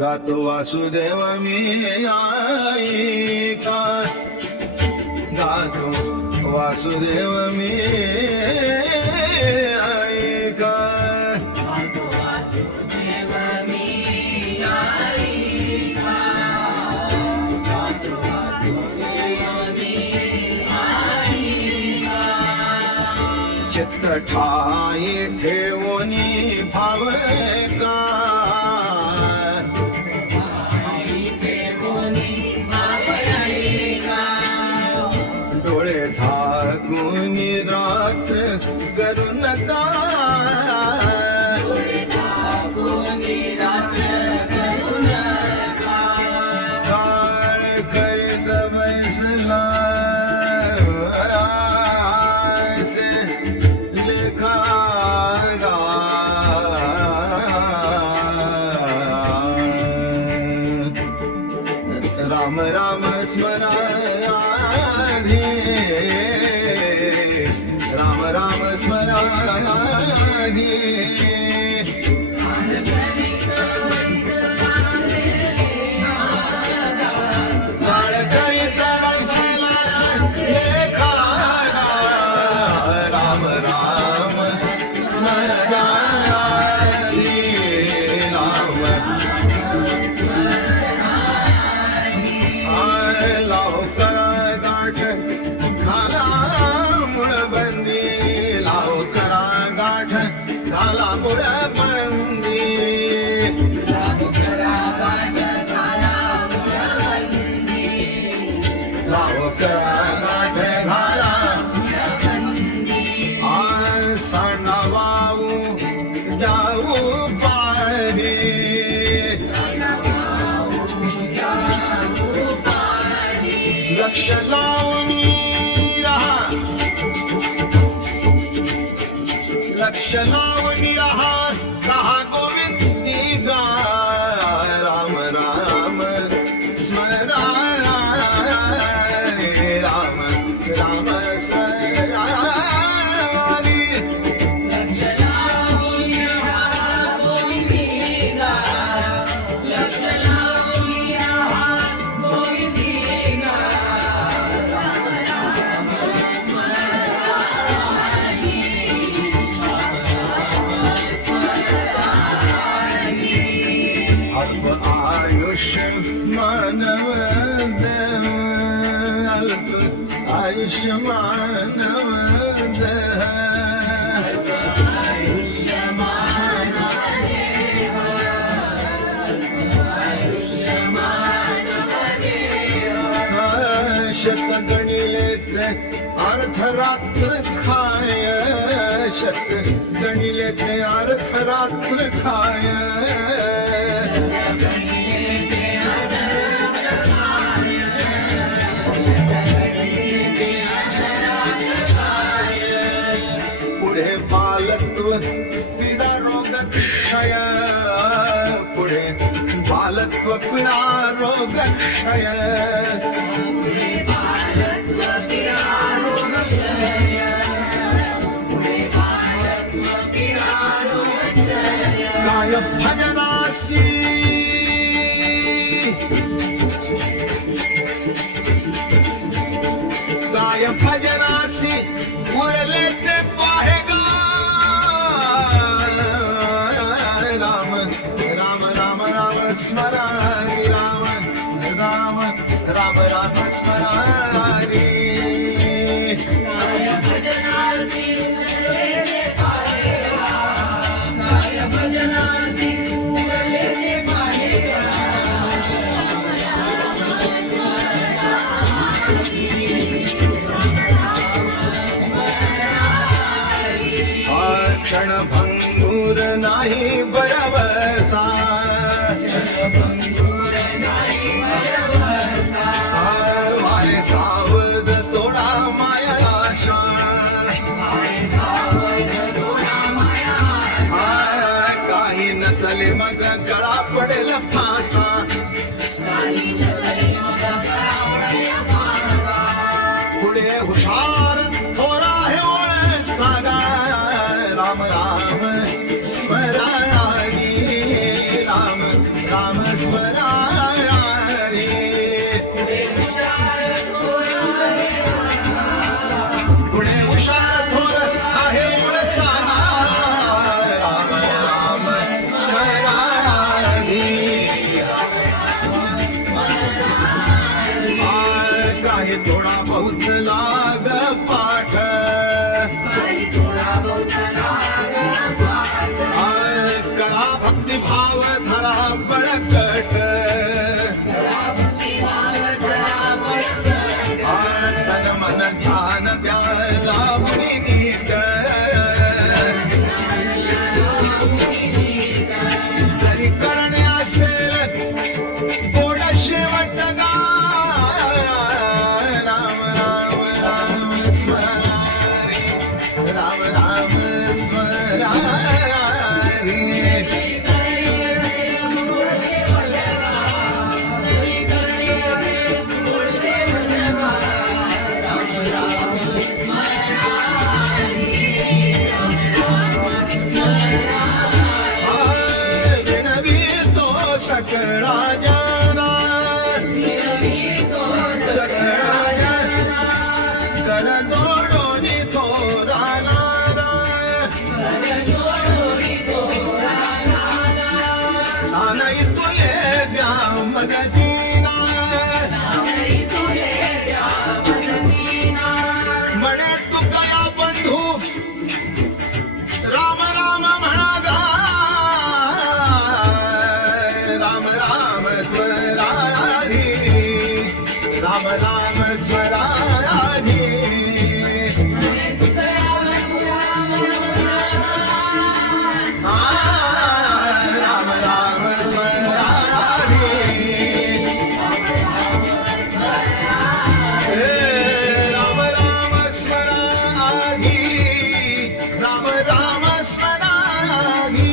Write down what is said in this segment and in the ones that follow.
गातो वासुदेव मी ऐका, गातो वासुदेव मी ऐका. चित्त ठाई ठेवोनी भावका, डोळे झाकून रात्र करू नका, काळ करीत बैसला लेखा राम राम स्मराधी, राम राम स्मराधी. काळ करीत बैसला लेखा, राम राम स्मराधी, राम लाव करा गाठ घाला मुळबंदी, लाव करा गाठ घाला मुळबंदी, लाव करा गाठ घाला मुळबंदी, लाव करा गाठ घाला मुळबंदी. सांना वाऊ जाऊ पाही, लक्ष लावून रहा, लक्ष लावून रहा, रहा गोविंदी गा. राम राम स्मरा रे, राम राम स्मरा रे. लक्ष लावून रहा गोविंदी गा, लक्ष लावून रहा गोविंदी गा. अल्प आयुष्य मानव देव, अल्प आयुष्य मानव देव, शत गणिले अर्थ रात्र खाय, शत गणिले अर्थ रात्र खाय. पुढे बालत्व पीडा रोग क्षय, पुढे बालत्व पीडा रोग क्षय. काय भजनासी काय भजनासी उरले ते पाहेगा. राम राम राम राम स्मरारी, राम राम राम राम स्मरारी. काय भजनासी उरले ते पाहेगा, काय भजनासी उरले ते पाहेगा. क्षणभंगूर नाही बरवसा, वारे सावध तोडा माया आशा, काही न चले मग गळा पडेल फासा, पुढे हुशार थोरा हे ओळ सागा. राम राम स्मरारी, राम राम राम स्मरा रे पुढे उषार थोर आहे उणसाना राम राम स्मरा काही थोडा बहुत लाग पाठ कळा भक्तिभाव धरा बळकट तन मन ध्यान द्यायला बळी नीट तरी करणे असेल गोड शेवट गा राम राम राम स्मरा रे राम राम स्मरा रे विनवीतो सकळा ज्ञाना सकळा ज्ञाना कर जोडोनी थोरा नाना नाही तुले द्या मदतीना म्हणे तुका बंधू राम राम म्हणा गा राम राम स्वराधी राम राम स्वराधी राम राम स्वराधी राम राम स्वराधी राम राम स्वराधी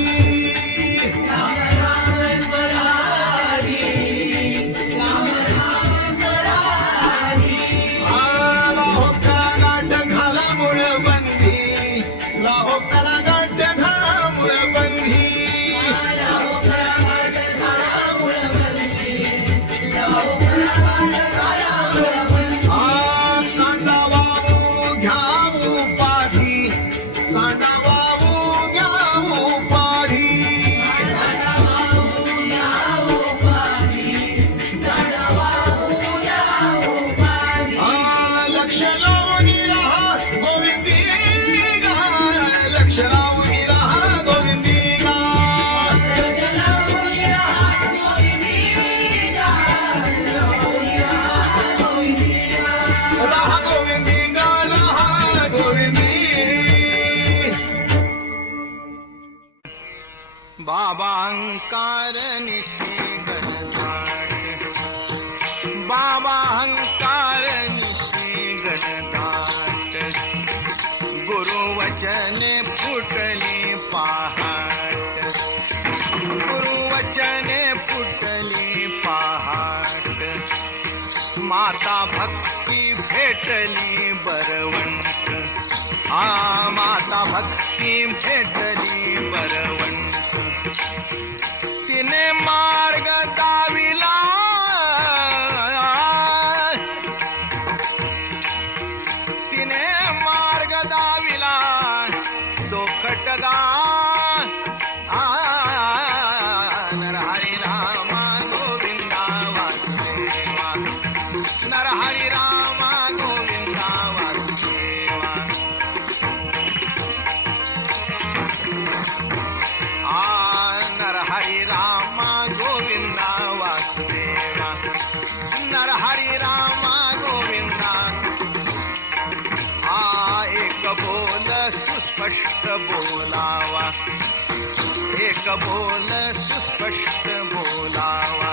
लाहो करागाट घाला मुळ बंदी लाहो करागाट घाला मुळ बंदी सांडा वावू घ्यावू पाधी सांडा वावू घ्यावू पाधी लक्ष लावून राहा गोविंदी गा लक्ष लावून राहा गोविंदी गा राहा गोविंदी गा राहा गोविंदी बाबा अहंकार निशी गणधाट बाबा अहंकार निशी गणधाट गुरुवचने फुटली पहाट गुरुवचने फुटली पहाट माता भक्ती भेटली बरवंत माता भक्ती भेटली बरवंत तिने मार्ग दाविला तिने मार्ग दाविला चोखटगा नरहरी राम गोविंदा वासुदेवा नरहरी राम गोविंदा वासुदेवा नरहरी राम गोविंदा वासुदेवा नरहरी राम गोविंदा एक बोल सुस्पष्ट बोलावा एक बोल सुस्पष्ट बोलावा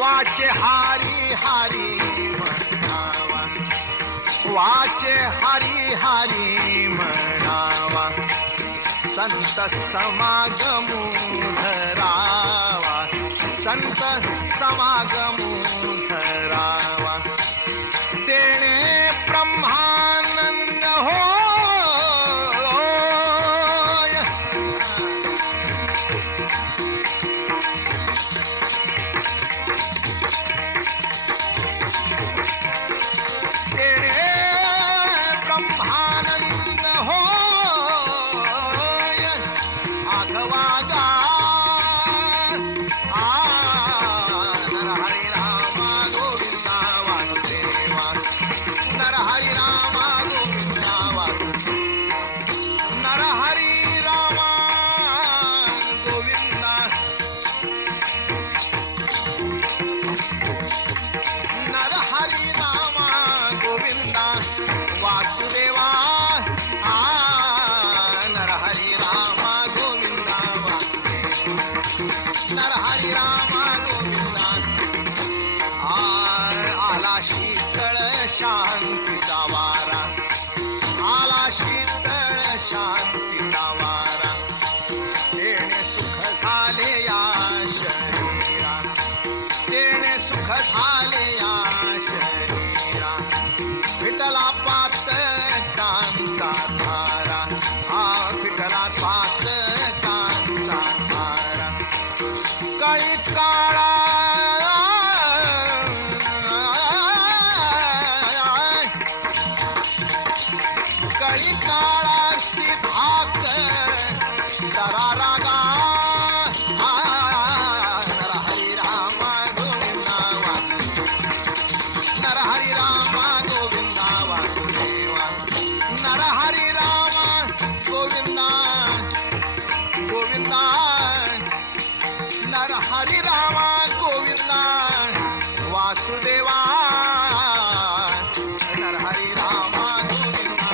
वाचे हारी हारी म्हणावा वाचे हारी हारी म्हणावा संत समागमू धरावा संत समागमू धरावा तेणे ब्रह्मानंद हो वासुदेवा नरहरी रामा गोविंदा नरहरी रामा गोविंदा आला शीतळ शांतीचा वारा आला शीतळ शांतीचा वारा तेणे सुख झाले या शरीरा तेणे सुख झाले या शरीरा विठ्ठला पात कांचा धारा विठ्ठला पात कांचा धारा काही काळा काही काळाशी भाक दरा रागा नरहरी रामा गोविंदा नरहरी रामा गोविंदा वासुदेवा नरहरी रामा गोविंदा गोविंदा नरहरी रामा गोविंदा वासुदेवा नरहरी रामा गोविंदा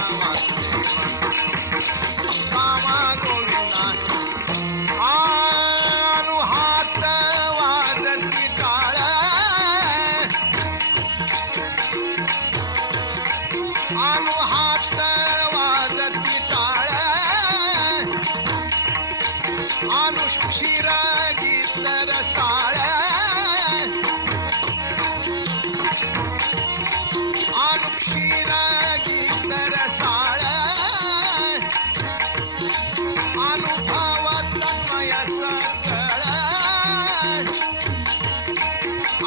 रामा गोविंदा आनु हात वाजती टाळ आनु हात वाजती टाळ आनु क्षीर गीत रसाळ आनु क्षीर गीत रसाळ अनुभव तन्मय सकळ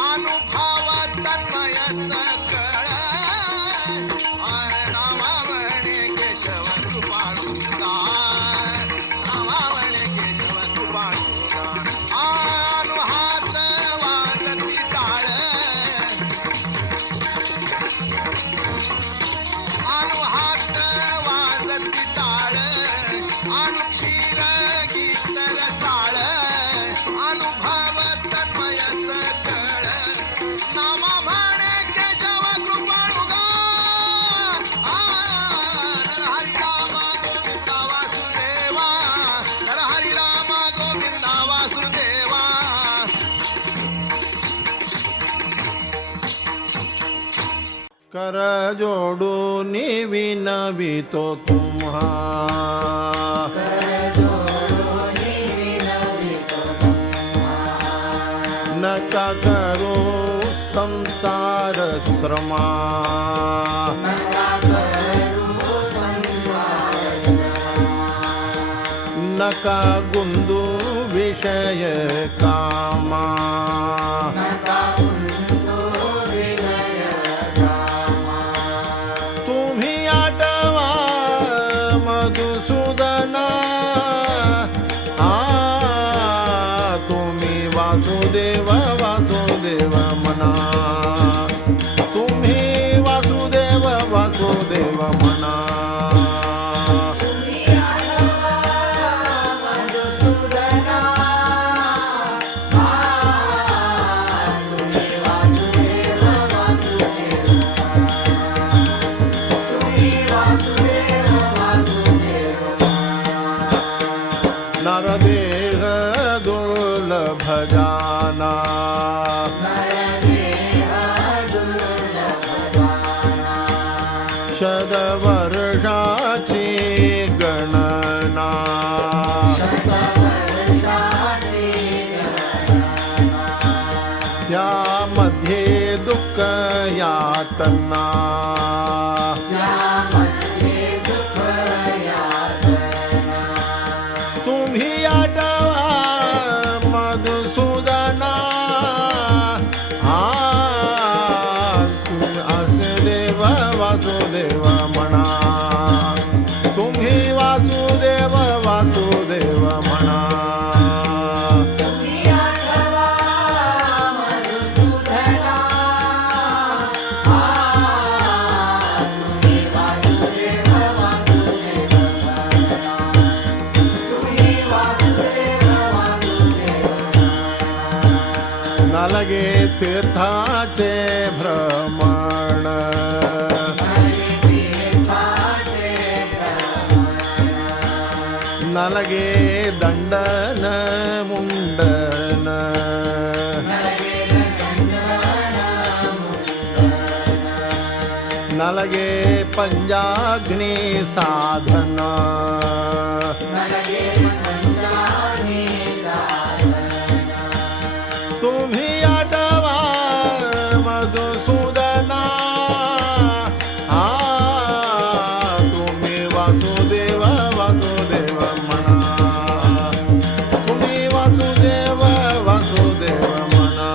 अनुभव तन्मय सकळ नामावणे केशव कृपाळुता नामावणे केशव कृपाळुता अनुहात वाजती टाळ अनुहात वाजती टाळ अनुक्षीर गीत रसाळ अनुभव तन्मय सकळ नामा म्हणे केशव कृपाळुगा नरहरी रामा गोविंदा वासुदेवा नरहरी रामा गोविंदा वासुदेवा कर जोडून विनवितो तुम्हा नका करो संसार श्रमा नका गुंदू विषय कामा तुम्ही आठवा मधुसूदना तुम्ही वासुदेव वासुदेव म्हणा तुम्ही वासुदेव वासुदेव म्हणा नरदेह दुर्लभ जाना शतवर्षाची गणना यामध्ये दुःख यातना तुम्ही आठवा मधुसूदना देव वासुदेव म्हणा तुम्ही वासुदेव वासुदेव म्हणा नलगे तीर्थाचे भ्रमण नलगे दंडन मुंडन नलगे पंजाग्नी साधन तुम्ही आठवा मधुसूदना तुम्ही वासुदेव वासुदेव म्हणा तुम्ही वासुदेव वासुदेव म्हणा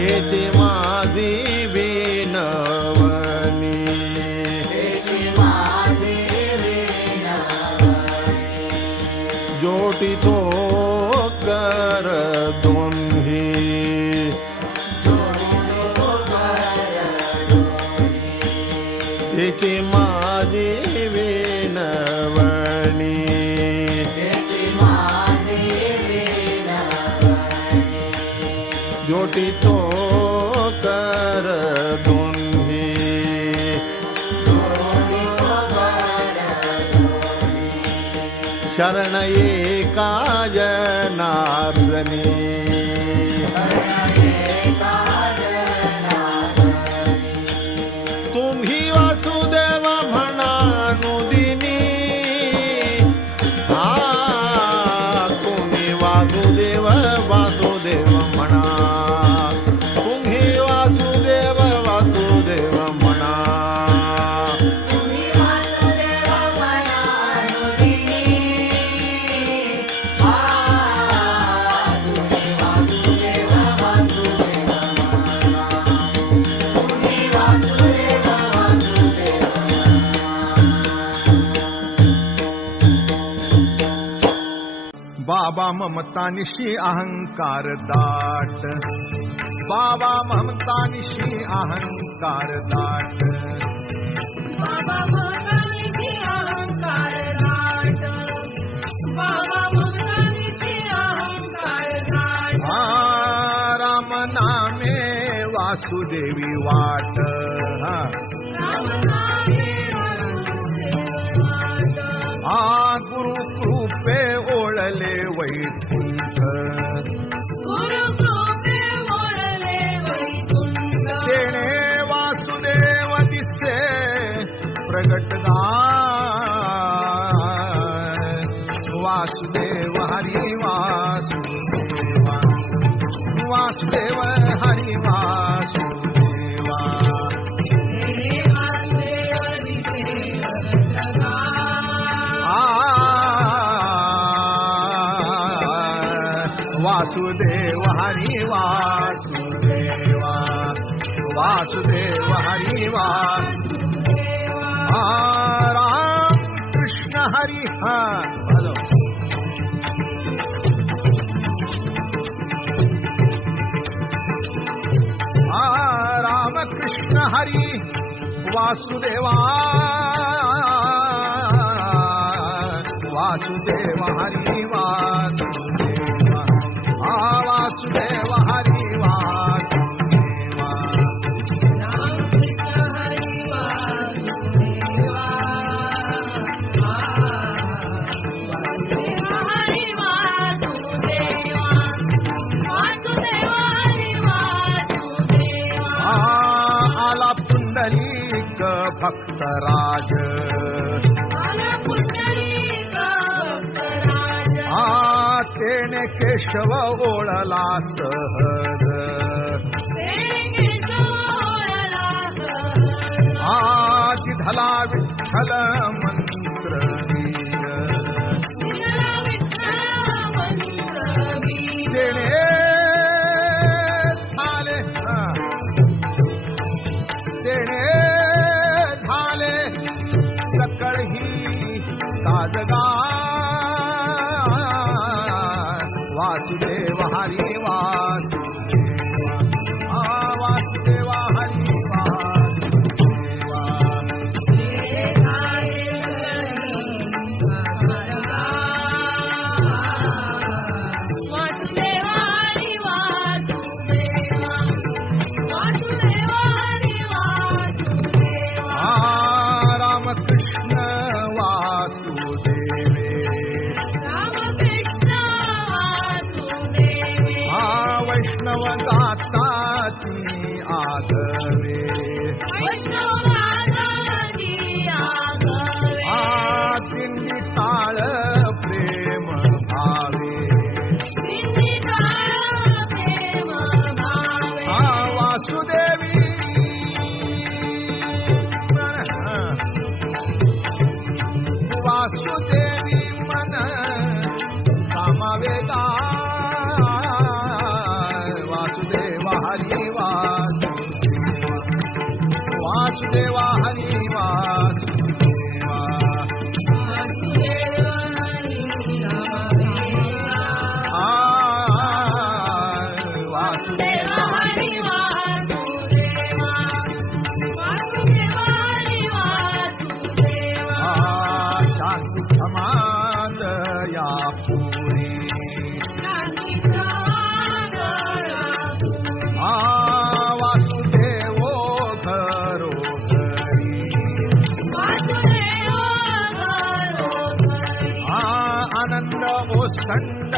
हेची माझी विनवणी जोटी तो कर दोन्ही हेची माझी विनवणी जोटी तो कर दोन्ही शरण एका जनार्दनी तुम्ही वासुदेव म्हणा नुदिनी तुम्ही वासुदेव वासुदेव म्हणा तुम्ही वासुदेव वासुदेव म्हणा बाबा ममतानिशी अहंकार दाट बाबा ममतानिशी अहंकार दाट बाबा ममतानिशी अहंकार दाट बाबा ममतानिशी अहंकार दाट राम नामे वासुदेवी वाट राम नामे वासुदेव वाट गुरु कृपे ओळले वैकुंठ गुरु कृपे ओढले वैकुंठ तेणे वासुदेव दिसे प्रगट वासुदेव हरी वासुदेवा वासुदेव हरी वासुदेवा हे वासुदेव दिसे प्रगटगा वासुदेव हरी वासुदेवा वासुदेव हरी वासुदेवा राम कृष्ण हरी हॅलो राम कृष्ण हरी वासुदेवा वासुदेव हरी वासुदेवा वासुदेव हरी वासुदेवा राम कृष्ण हरी वासुदेवा वासुदेव हरी वासुदेवा वासुदेव हरी वासुदेवा आला पुंडलिक भक्तराज आला पुंडलिक भक्तराज तेने केशव ओळला सहज धला विठ्ठल मंत्र तेने झाले तेने झाले सकळ ही ताजगा वासुदेव हरी वासुदेवा वासुदेवा हरी वासुदेवा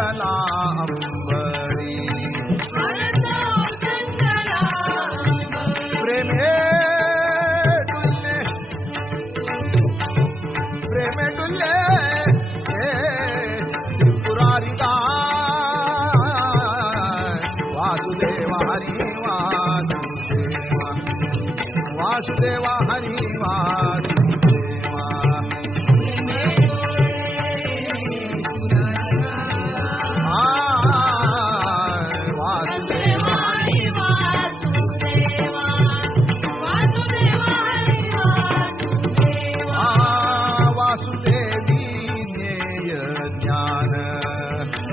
उदंडला अंबरी हळद उदंडला अंबरी. प्रेमे डुल्ले त्रिपुरारी वासुदेवा हरी वासुदेवा वासुदेवा हरी वासुदेवा वासुदेवा हरी वासुदेवा वासुदेवा हरी वासुदेवा. वासुदेवी ज्ञेय ज्ञान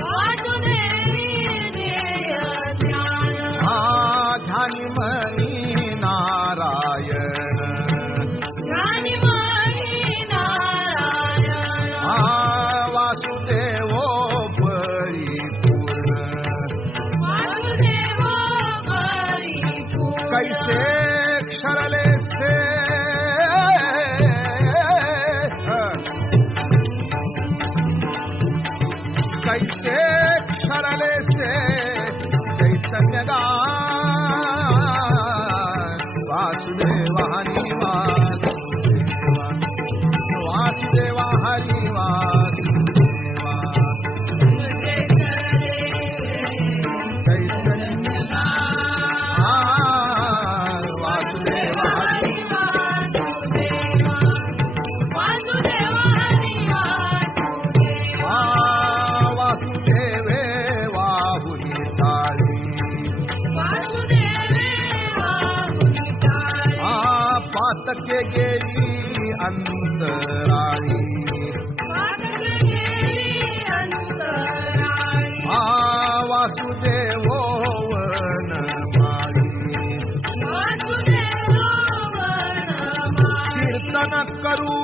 वासुदेवी ज्ञेय ज्ञान. ध्यानी मनी नारायण ध्यानीमणी नारायण. वासुदेवो परिपूर्ण वासुदेवा परिपूर्ण. कैसे क्षरले से कैसे क्षरले से चैतन्य वासुदेवा हरि वासुदेवा वासुदेवा हरि वासुदेवा तुझे करले चैतन्य वासुदेवा हरी वासुदेवा वासुदेवा हरी वासुदेवा. वासुदेवे वाहुनी ताळी वासुदेवे वाहुनिताई. पातके गेली अंतराळी पातके गेली अंतराळी. वासुदेवो वनमाळी वासुदेवा वनमाळी. कीर्तन करू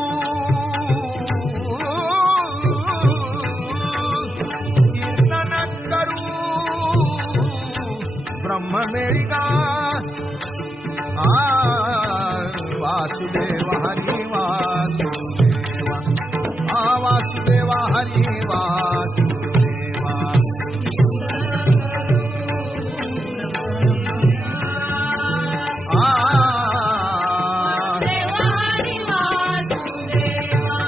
कीर्तन करू ब्रह्ममेळिका वासुदेवा हरि वासुदेवा वासुदेवा हरि वासुदेवा देवा हरी वासुदेवा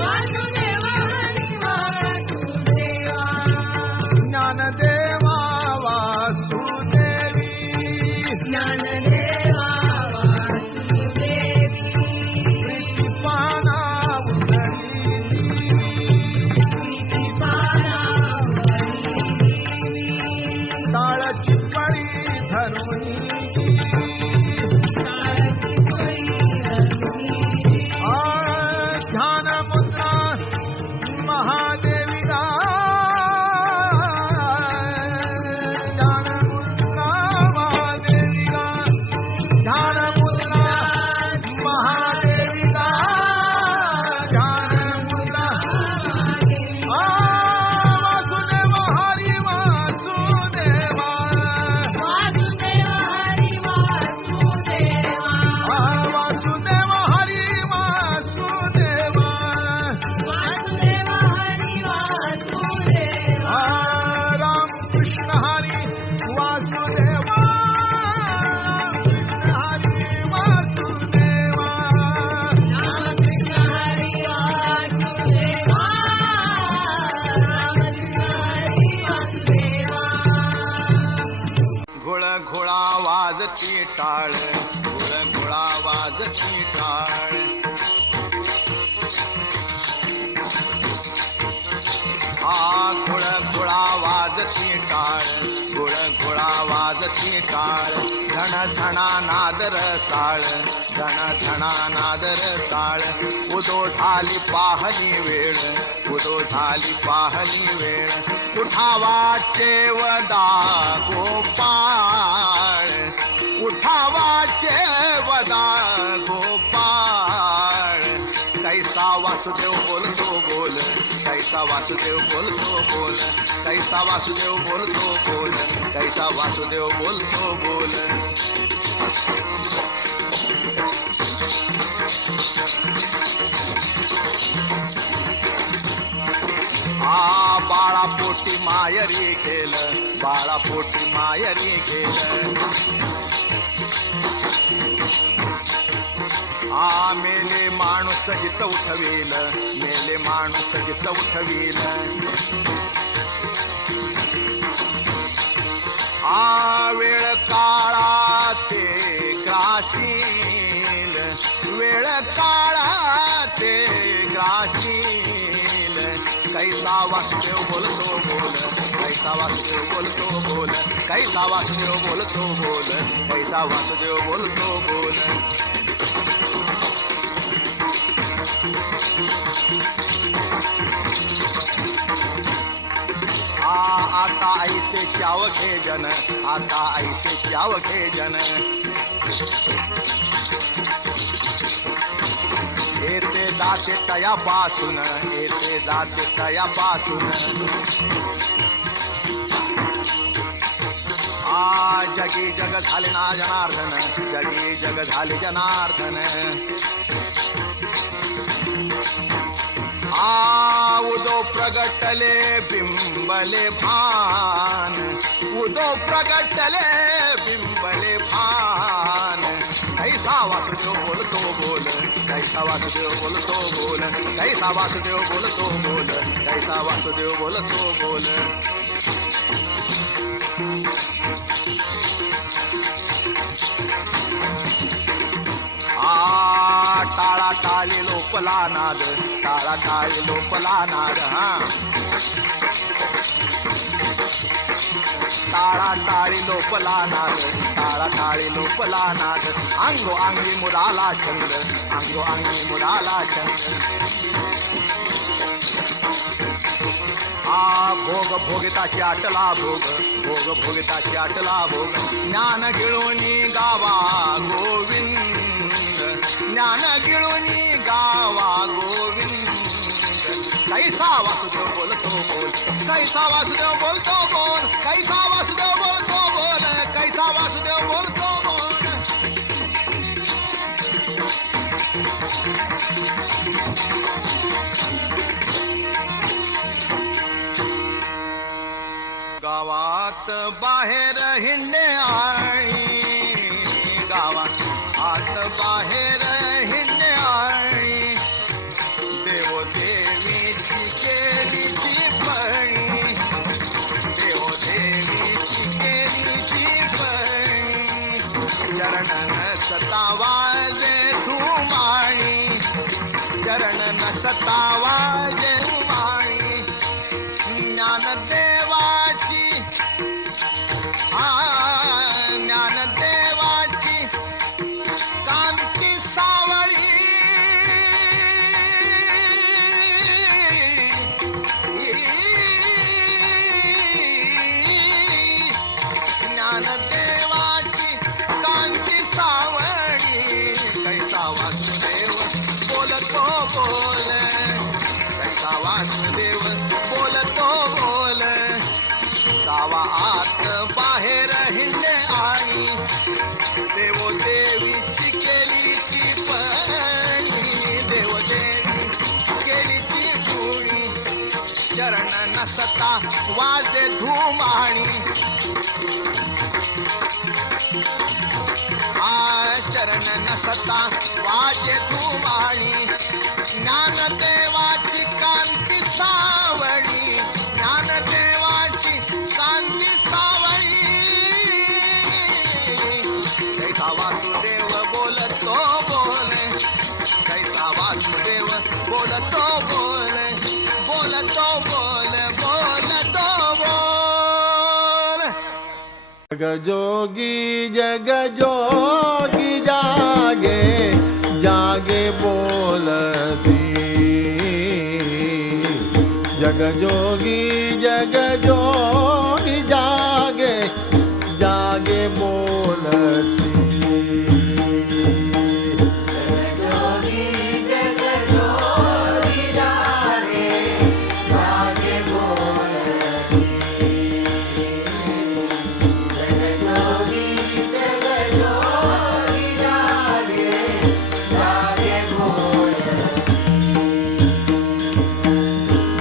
वासुदेवा हरी वासुदेवा. ज्ञानदेवा वासुदेवी ज्ञानदेवा वासुदेवी. पाना उदरी प्रीतिपानावरी देवी. ताळची पळी धरुणी ताळची पळी धरुणी. ध्यान मुद्रा महादेविका ध्यान मुद्रा महादेविका ध्यान मुद्रा महादेविका ध्यान मुद्रा वासुदेवा हरि वासुदेवा वासुदेवा हरी वासुदेवा वासुदेवा हरि वासुदेवा वासुदेवा हरी वासुदेवा. राम कृष्ण हरी वासुदेवा कृष्ण हरी वासुदेवा रामकृष्ण हरी वासुदेवा रामकृष्ण हरी वासुदेवा. घोळ घोळा वाजती टाळ घोळ घोळा वाजती टाळ घोळ घोळा वाजती टाळ घोळ घोळा वाजती टाळ झण झणा नादर साळ झण झणा नादर साळ उदो झाली पाहणी वेळ उदो झाली पाहणी वेळ उठावाचे वदा गोपाळ उठावाचे वदा गोपाळ कैसा वासुदेव बोलतो बोल कैसा वासुदेव बोलतो बोल कैसा वासुदेव बोलतो बोल कैसा वासुदेव बोलतो बोल बाळापोटी मायरी केलं, बाळापोटी मायरी केलं. मेले माणूस जित उठवील, मेले माणूस जित उठवील. वेळ काळा ते ग्रासील, वेळ काळा ते ग्रासील. कैसा वासुदेव बोलतो बोल, कैसा वासुदेव बोलतो बोल, कैसा वासुदेव बोलतो बोल, कैसा वासुदेव बोलतो बोल. आता ऐसे चावखे जन, आता ऐसे चावखे जन. येते दाते तयापासून, येते दाते तयापासून. जगी जग झाले ना जनार्दन, जगी जग झाले जनार्दन. उदो प्रगटले बिंबले भान, उदो प्रगटले बिंबले भान. कैसा वासुदेव बोलतो बोल, कैसा वासुदेव बोलतो बोल, कैसा वासुदेव बोलतो बोल, कैसा वासुदेव बोलतो बोल. टाळा टाळी लोपला नाद, टाळा टाळी लोपला नाद. टाळा टाळी लोपला नाद, टाळा टाळी लोपला नाद. अंगो अंगी मुराला चंद, अंगो अंगी मुराला चंद. भोग भोगिताची आटला भोग, भोग भोगिताची आटला भोग. ज्ञान गिळूनी गावा गोविंद, ज्ञान गिळूनी गावा गोविंद. कैसा वासुदेव बोलतो बोल, कैसा वासुदेव बोलतो बोल, कैसा वासुदेव बोलतो बोल, कैसा वासुदेव बोलतो बोल. गावात बाहेर हिंडणे आणि, गावात आत बाहेर हिंडणे आणि. देवो देवीची केलीची पणी, देवो देवीची केलीची पणी. चरण सतावाजे धुमाणी, चरण सतावाजे धुमाणी. ज्ञानदेवाची, ज्ञानदेवाची कांती सावळी. ज्ञानदेवाची कांती सावळी. कैसा वासुदेव बोलतो बोल, कैसा वासुदेव बोलतो बोल. गावा आत बाहेर हिंडणे आई, देवो देवीची केलीची पणी, देवो देवी केलीची पुणी. चरण नसता वाजे धुमाणी, चरण नसता वाजे धुमाणी. ज्ञानदेवाची कांती सावळी, ज्ञानदेवाची कांती सावळी. कैसा वासुदेव बोलतो बोल, कैसा वासुदेव बोलतो बोल, बोलतो बोल, बोलतो बोल. जगजोगी जगजोगी जागे, जागे बोलती. जगजोगी जगजोगी जागे, जागे बोलती.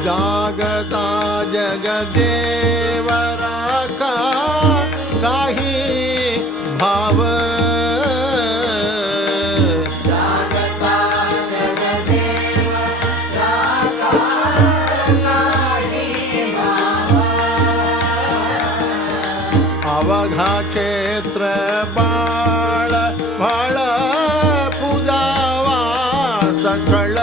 जागता अवघा क्षेत्र बाळ बाळ पूजावा सकळ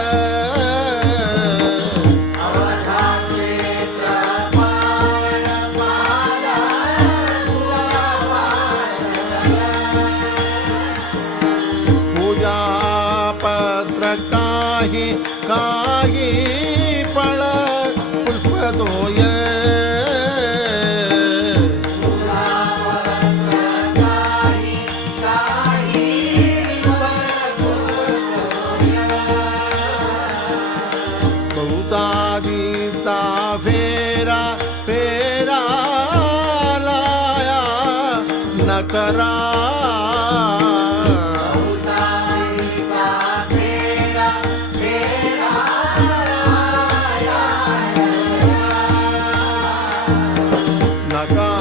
पूजा पत्र काही फळ पुष्पदोय बहुतादीचा फेरा फेरा लाया न करा नका